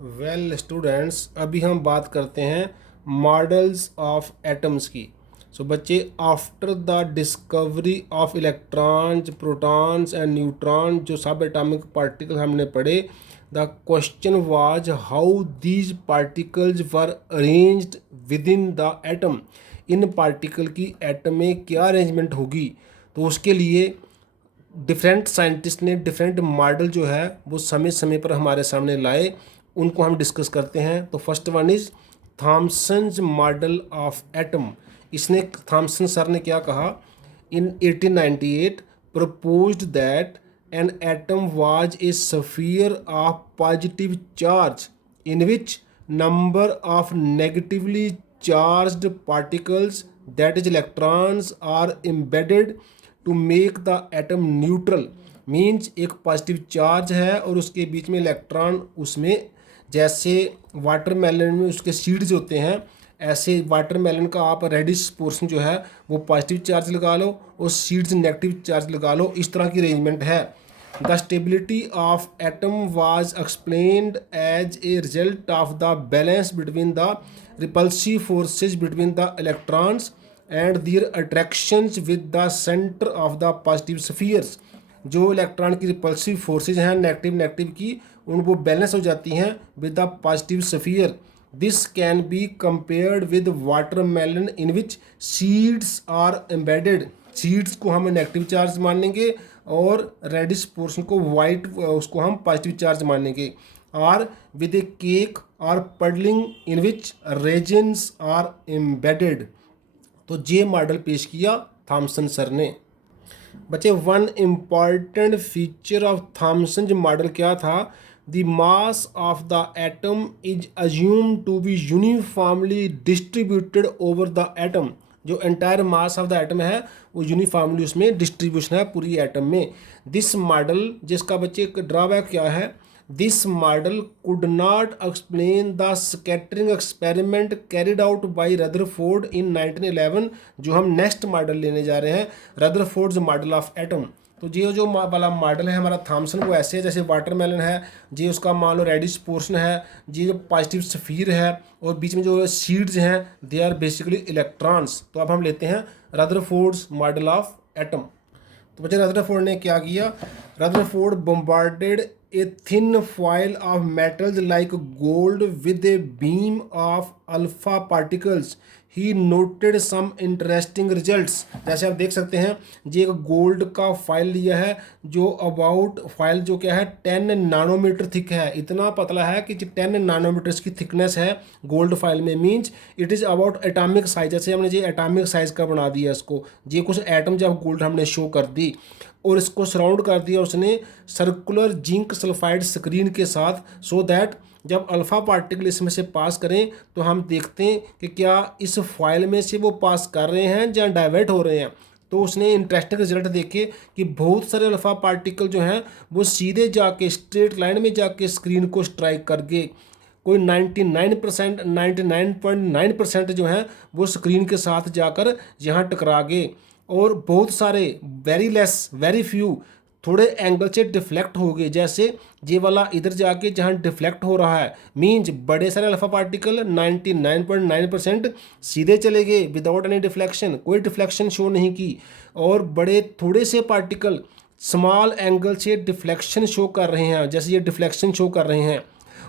Well students, अभी हम बात करते हैं मॉडल्स ऑफ एटम्स की। सो बच्चे, after the discovery of electrons, protons and neutron, जो सब एटॉमिक पार्टिकल हमने पढ़े, the question was how these particles were arranged with in the atom. In particle की एटम में क्या अरेंजमेंट होगी। तो उसके लिए डिफरेंट साइंटिस्ट ने डिफरेंट मॉडल जो है वो समय समय पर हमारे सामने लाए, उनको हम डिस्कस करते हैं। तो first one is Thomson's model of atom. इसने थॉमसन सर ने क्या कहा, इन 1898 proposed that an atom was a sphere of positive charge in which number of negatively charged particles, that is electrons, are embedded to make the atom neutral। Means एक positive charge है और उसके बीच में electron उसमें, जैसे watermelon में उसके seeds होते हैं, ऐसे वाटरमेलन का आप रेडिश पोर्शन जो है वो पॉजिटिव चार्ज लगा लो और सीड्स नेगेटिव चार्ज लगा लो। इस तरह की अरेंजमेंट है। The stability of atom was explained as a result of the balance between the repulsive forces between the electrons and their attractions with the centre of the positive spheres. जो electron की repulsive forces हैं negative negative की, उन वो balance हो जाती हैं with the positive sphere. This can be compared with watermelon in which seeds are embedded. Seeds को हम नेगेटिव चार्ज मानेंगे और रेडिश पोर्शन को वाइट उसको हम पॉजिटिव चार्ज मानेंगे। और विद ए केक और pudding in which raisins are embedded. तो ये मॉडल पेश किया थॉमसन सर ने। बच्चे, one important feature of Thomson model क्या था, the mass of the atom is assume to be uniformly distributed over the atom. जो entire mass of the atom है वो यूनिफॉर्मली उसमें डिस्ट्रीब्यूशन है पूरी एटम में। दिस मॉडल, जिसका बच्चे एक ड्रॉबैक क्या है, this model could not explain the scattering experiment carried out by Rutherford in 1911। जो हम नेक्स्ट मॉडल लेने जा रहे हैं, रदरफोर्ड्स मॉडल ऑफ एटम। तो ये जो वाला मॉडल है हमारा थॉमसन, वो ऐसे है जैसे वाटरमेलन है, ये उसका मान लो रेडिश पोर्शन है, ये जो पॉजिटिव स्फीयर है और बीच में जो सीड्स हैं दे आर बेसिकली इलेक्ट्रॉन्स। तो अब हम लेते हैं रदरफोर्ड्स मॉडल ऑफ एटम। तो बच्चे, रदरफोर्ड ने क्या किया, Rutherford bombarded a thin foil of metals like gold with a beam of alpha particles. He noted some interesting results. जैसे आप देख सकते हैं, ये एक गोल्ड का फाइल लिया है जो अबाउट फाइल जो क्या है 10 नानोमीटर थिक है। इतना पतला है कि 10 नानोमीटर्स की थिकनेस है गोल्ड फाइल में। Means it is about atomic size. जैसे हमने ये एटॉमिक साइज का बना दिया इसको, ये कुछ एटम जब गोल्ड हमने शो कर दी और इसको सराउंड कर दिया उसने सर्कुलर जिंक सल्फाइड स्क्रीन के साथ, सो दैट जब अल्फ़ा पार्टिकल इसमें से पास करें तो हम देखते हैं कि क्या इस फाइल में से वो पास कर रहे हैं या डाइवर्ट हो रहे हैं। तो उसने इंटरेस्टिंग रिजल्ट देखे कि बहुत सारे अल्फ़ा पार्टिकल जो हैं वो सीधे जाके स्ट्रेट लाइन में जाके स्क्रीन को स्ट्राइक कर गए। कोई 99%, 99.9% जो हैं वो स्क्रीन के साथ जाकर यहाँ टकरा गए, और बहुत सारे वेरी लेस, वेरी फ्यू थोड़े एंगल से डिफ्लेक्ट हो गए। जैसे ये वाला इधर जाके जहाँ डिफ्लेक्ट हो रहा है, मीन्स बड़े सारे अल्फा पार्टिकल 99.9% सीधे चले गए विदाउट एनी डिफ्लेक्शन, कोई डिफ्लेक्शन शो नहीं की। और बड़े थोड़े से पार्टिकल स्मॉल एंगल से डिफ्लेक्शन शो कर रहे हैं, जैसे ये डिफ्लेक्शन शो कर रहे हैं।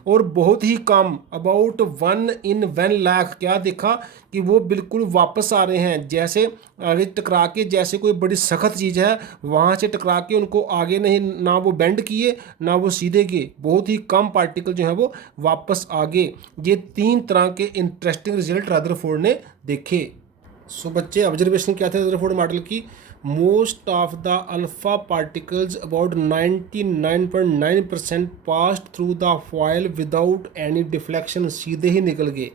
और बहुत ही कम, अबाउट 1 in 1 लाख क्या देखा कि वो बिल्कुल वापस आ रहे हैं, जैसे आगे टकरा के, जैसे कोई बड़ी सख्त चीज़ है वहाँ से टकरा के उनको आगे नहीं, ना वो बेंड किए ना वो सीधे गए। बहुत ही कम पार्टिकल जो है वो वापस आ गए। ये 3 तरह के इंटरेस्टिंग रिजल्ट रदरफोर्ड ने देखे। सो बच्चे, ऑब्जर्वेशन क्या थे रदरफोर्ड मॉडल की, most of the alpha particles about 99.9% passed through the foil without any deflection, सीधे ही निकल गए।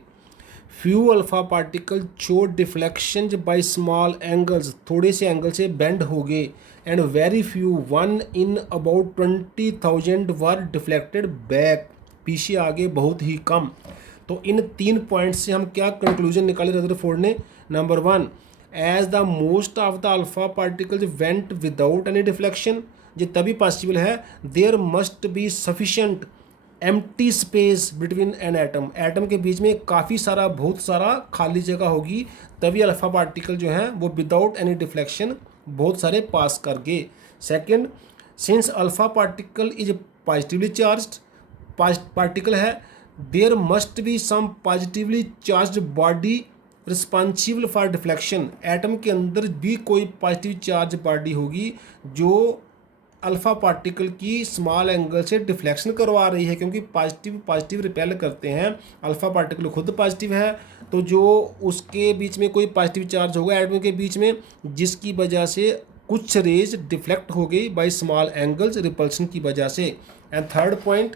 few alpha particles showed deflections by small angles, थोड़े से एंगल से बेंड हो गए। and very few, 1 in about 20,000 were deflected back, पीछे आगे बहुत ही कम। तो इन 3 पॉइंट्स से हम क्या कंक्लूजन निकाले रदरफोर्ड ने। Number 1, as the most of the alpha particles went without any deflection, ये तभी पॉसिबल है, there must be sufficient empty space between an atom, atom के बीच में काफ़ी सारा बहुत सारा खाली जगह होगी, तभी अल्फा पार्टिकल जो है वो विदाउट एनी डिफ्लेक्शन बहुत सारे पास कर गए। Second, since alpha particle is positively charged particle है, there must be some positively charged body responsible for deflection, atom के अंदर भी कोई पॉजिटिव चार्ज बॉडी होगी जो अल्फा पार्टिकल की स्मॉल एंगल से डिफ्लेक्शन करवा रही है, क्योंकि पॉजिटिव रिपेल करते हैं, अल्फा पार्टिकल खुद पॉजिटिव है, तो जो उसके बीच में कोई पॉजिटिव चार्ज होगा एटम के बीच में, जिसकी वजह से कुछ रेज डिफ्लेक्ट हो गई बाय स्मॉल एंगल्स रिपल्शन की वजह से। एंड थर्ड पॉइंट,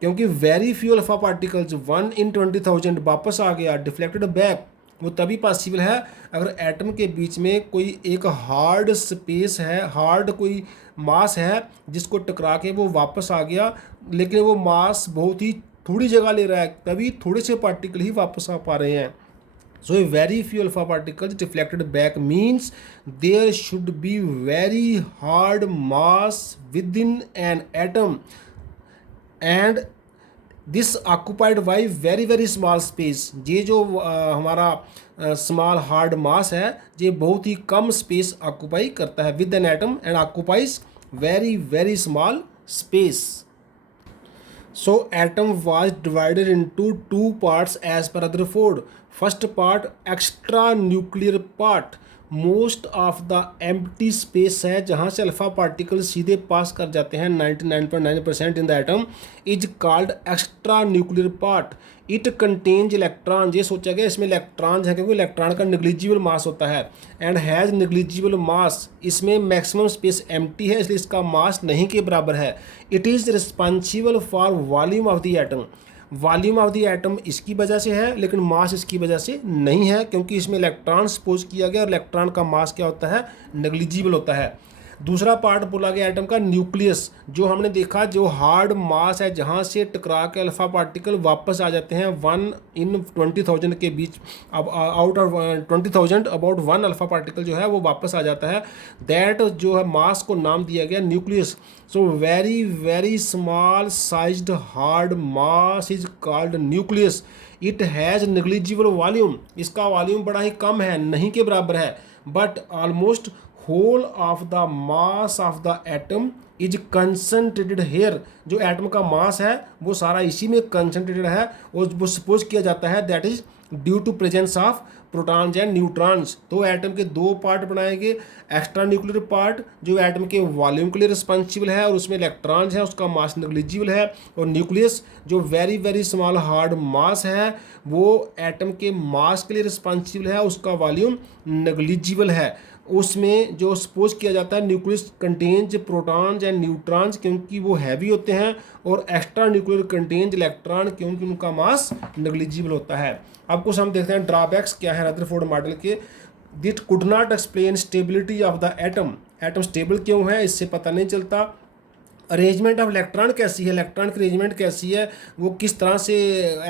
क्योंकि very few alpha particles 1 in 20,000 वापस आ गया डिफ्लेक्टेड बैक, वो तभी पॉसिबल है अगर एटम के बीच में कोई एक हार्ड स्पेस है, हार्ड कोई मास है जिसको टकरा के वो वापस आ गया, लेकिन वो मास बहुत ही थोड़ी जगह ले रहा है, तभी थोड़े से पार्टिकल ही वापस आ पा रहे हैं। So a very few alpha particles deflected back means there should be very hard mass within an atom and this occupied by very small space। ये जो हमारा स्मॉल हार्ड मास है ये बहुत ही कम स्पेस ऑक्यूपाई करता है with an atom and occupies very small space. So atom was divided into two parts as per Rutherford. First part, extra nuclear part, most of the empty space है जहाँ से alpha particle सीधे पास कर जाते हैं 99.9% in the atom is called extra nuclear part. It contains electron, ये सोचा गया इसमें इलेक्ट्रॉन्स हैं क्योंकि इलेक्ट्रॉन का निग्लिजिबल मास होता है एंड हैज़ निग्लिजिबल मास, इसमें मैक्सिमम स्पेस एम्प्टी है इसलिए इसका मास नहीं के बराबर है। It is responsible for volume of the atom, volume of the atom इसकी वजह से है लेकिन मास इसकी वजह से नहीं है क्योंकि इसमें इलेक्ट्रॉन सपोज किया गया और इलेक्ट्रॉन का मास क्या होता है, नेग्लिजिबल होता है। दूसरा पार्ट बोला गया एटम का न्यूक्लियस, जो हमने देखा जो हार्ड मास है जहाँ से टकरा के अल्फा पार्टिकल वापस आ जाते हैं 1 in 20,000 के बीच, अब out of 20,000 about 1 alpha particle जो है वो वापस आ जाता है, दैट जो है मास को नाम दिया गया nucleus. So very small sized hard mass is called nucleus. It has negligible volume, इसका वॉल्यूम बड़ा ही कम है, नहीं के बराबर है, but almost whole of the mass of the atom is concentrated here. जो एटम का मास है वो सारा इसी में कंसनट्रेटेड है और वो सपोज किया जाता है that is due to presence of protons and neutrons. तो एटम के दो पार्ट बनाएंगे, एक्स्ट्रा न्यूक्लियर पार्ट जो एटम के वॉल्यूम के लिए रिस्पॉन्सिबल है और उसमें इलेक्ट्रॉन्स है, उसका मास नेग्लिजिबल है, और न्यूक्लियस जो वेरी स्मॉल हार्ड मास है वो एटम के मास के लिए रिस्पॉन्सिबल है, उसका वॉल्यूम नेग्लिजिबल है। उसमें जो सपोज किया जाता है nucleus contains protons and neutrons क्योंकि वो हैवी होते हैं, और एक्स्ट्रा न्यूक्लियर कंटेन्स इलेक्ट्रॉन क्योंकि उनका मास नेग्लिजिबल होता है। अब कुछ हम देखते हैं ड्रॉबैक्स क्या है रदरफोर्ड मॉडल के। It could not explain stability of the atom, atom stable क्यों है इससे पता नहीं चलता। अरेंजमेंट ऑफ इलेक्ट्रॉन कैसी है, इलेक्ट्रॉन की अरेंजमेंट कैसी है, वो किस तरह से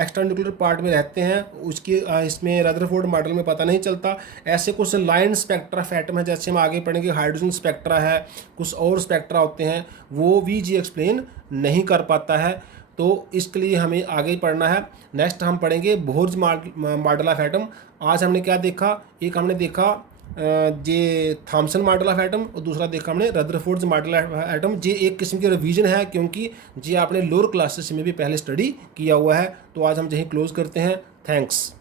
एक्स्ट्रा न्यूक्लियर पार्ट में रहते हैं, उसकी इसमें रदरफोर्ड मॉडल में पता नहीं चलता। ऐसे कुछ लाइन स्पेक्ट्रा ऑफ एटम है, जैसे हम आगे पढ़ेंगे हाइड्रोजन स्पेक्ट्रा है, कुछ और स्पेक्ट्रा होते हैं, वो भी जी एक्सप्लेन नहीं कर पाता है, तो इसके लिए हमें आगे पढ़ना है। नेक्स्ट हम पढ़ेंगे बोहर्स मॉडल ऑफ एटम। आज हमने क्या देखा, एक हमने देखा J Thomson model of atom और दूसरा देखा हमने रदरफोर्ड मॉडल ऑफ एटम। जे एक किस्म की रिवीजन है क्योंकि जे आपने लोअर क्लासेस में भी पहले स्टडी किया हुआ है। तो आज हम यहीं क्लोज करते हैं। थैंक्स।